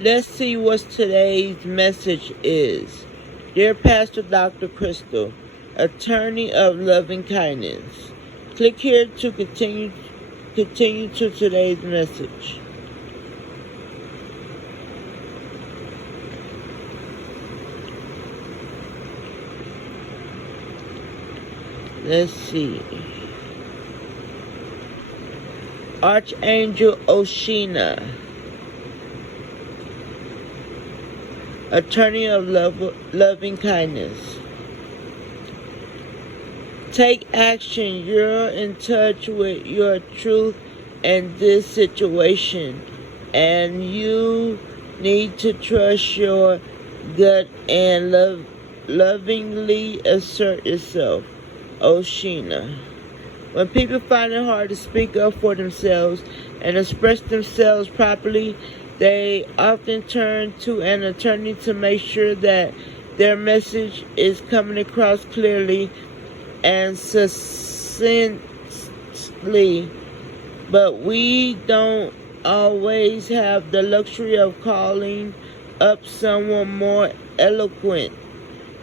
Let's see what today's message is. Dear Pastor Dr. Crystal, attorney of loving kindness. Click here to continue to today's message. Let's see. Archangel Oshina, attorney of loving kindness. Take action. You're in touch with your truth in this situation, and you need to trust your gut and lovingly assert yourself. Oshina. When people find it hard to speak up for themselves and express themselves properly, they often turn to an attorney to make sure that their message is coming across clearly and succinctly. But we don't always have the luxury of calling up someone more eloquent.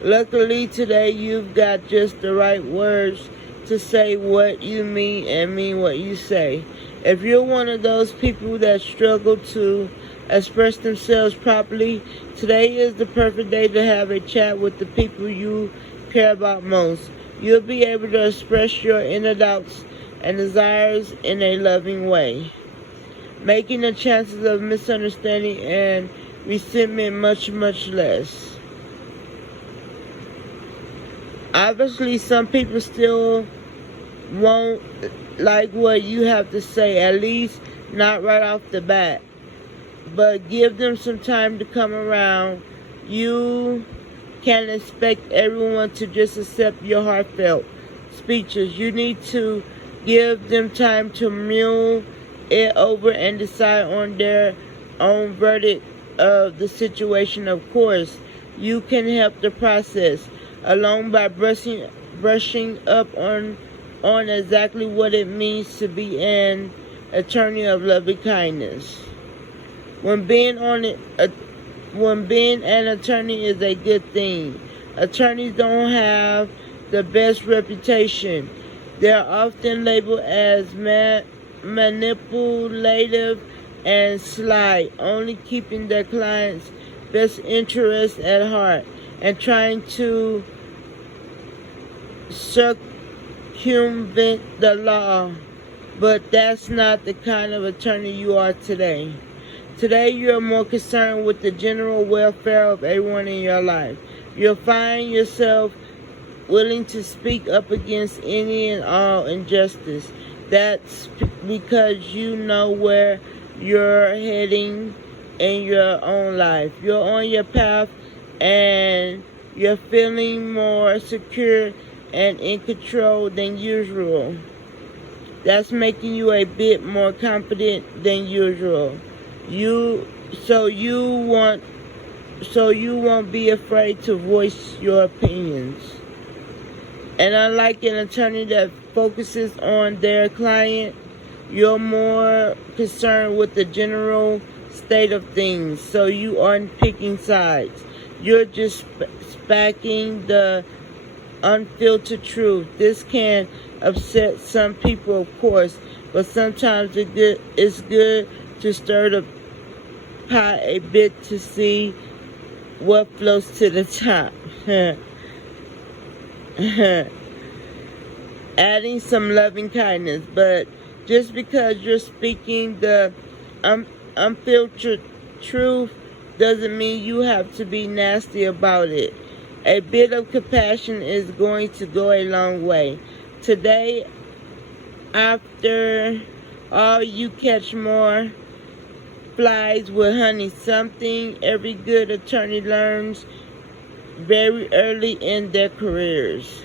Luckily today you've got just the right words to say what you mean and mean what you say. If you're one of those people that struggle to express themselves properly, today is the perfect day to have a chat with the people you care about most. You'll be able to express your inner doubts and desires in a loving way, making the chances of misunderstanding and resentment much, much less. Obviously, some people still won't like what you have to say, at least not right off the bat. But give them some time to come around. You can't expect everyone to just accept your heartfelt speeches. You need to give them time to mull it over and decide on their own verdict of the situation. Of course, you can help the process along by brushing up on exactly what it means to be an attorney of loving kindness. When being an attorney is a good thing. Attorneys don't have the best reputation. They're often labeled as manipulative and sly, only keeping their clients' best interests at heart and trying to circumvent the law. But that's not the kind of attorney you are today. Today you're more concerned with the general welfare of everyone in your life. You'll find yourself willing to speak up against any and all injustice. That's because you know where you're heading in your own life. You're on your path and you're feeling more secure and in control than usual. That's making you a bit more confident than usual. You won't be afraid to voice your opinions. And unlike an attorney that focuses on their client, you're more concerned with the general state of things. So you aren't picking sides. You're just spacking the unfiltered truth. This can upset some people, of course, but sometimes it's good to stir the pot a bit to see what floats to the top. Adding some loving kindness, but just because you're speaking the unfiltered truth doesn't mean you have to be nasty about it. A bit of compassion is going to go a long way. Today, after all, you catch more flies with honey, something every good attorney learns very early in their careers.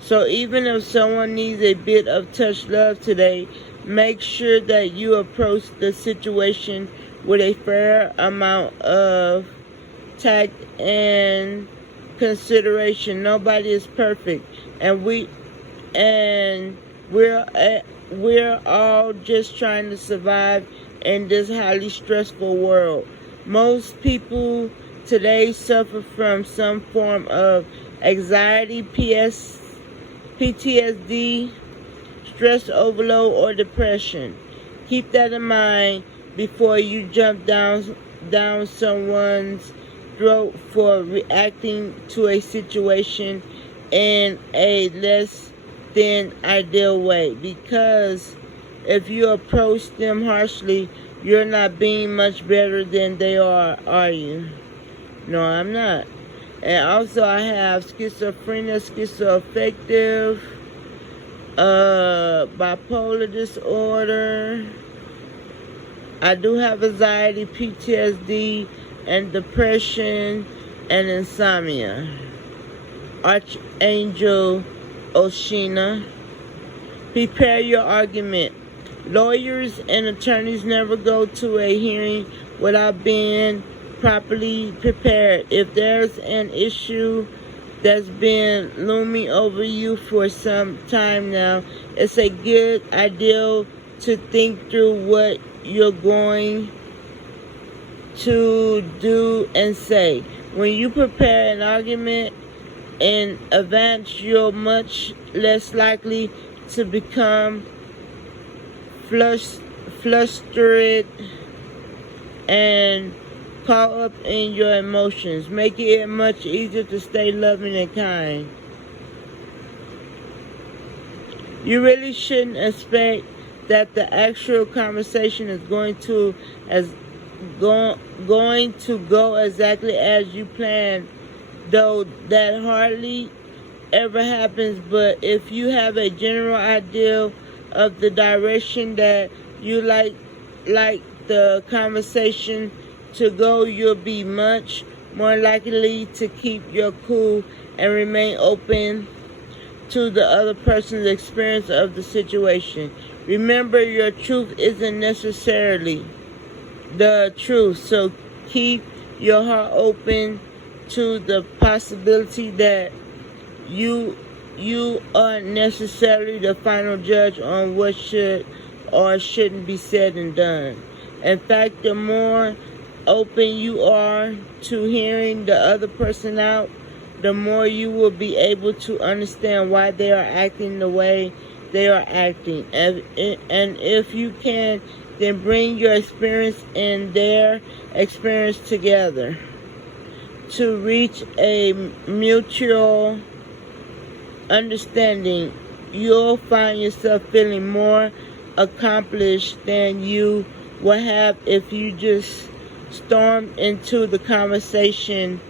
So even if someone needs a bit of touch love today, make sure that you approach the situation with a fair amount of tact and consideration. Nobody is perfect, and we're all just trying to survive in this highly stressful world. Most people today suffer from some form of anxiety, PTSD, stress overload, or depression. Keep that in mind before you jump down someone's throat for reacting to a situation in a less than ideal way. Because if you approach them harshly, you're not being much better than they are you? No, I'm not. And also I have schizophrenia, schizoaffective, bipolar disorder. I do have anxiety, PTSD, and depression, and insomnia. Archangel Oshina. Prepare your argument. Lawyers and attorneys never go to a hearing without being properly prepared. If there's an issue that's been looming over you for some time now, it's a good idea to think through what you're going to do and say. When you prepare an argument in advance, you're much less likely to become flustered and caught up in your emotions, making it much easier to stay loving and kind. You really shouldn't expect that the actual conversation is going to go exactly as you planned, though that hardly ever happens. But if you have a general idea of the direction that you like the conversation to go, you'll be much more likely to keep your cool and remain open to the other person's experience of the situation. Remember, your truth isn't necessarily the truth, so keep your heart open to the possibility that you aren't necessarily the final judge on what should or shouldn't be said and done. In fact, the more open you are to hearing the other person out, the more you will be able to understand why they are acting the way they are acting. And if you can, then bring your experience and their experience together to reach a mutual understanding. You'll find yourself feeling more accomplished than you would have if you just stormed into the conversation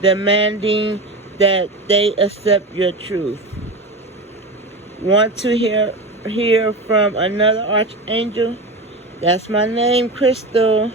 demanding that they accept your truth. Want to hear from another archangel? That's my name, Crystal.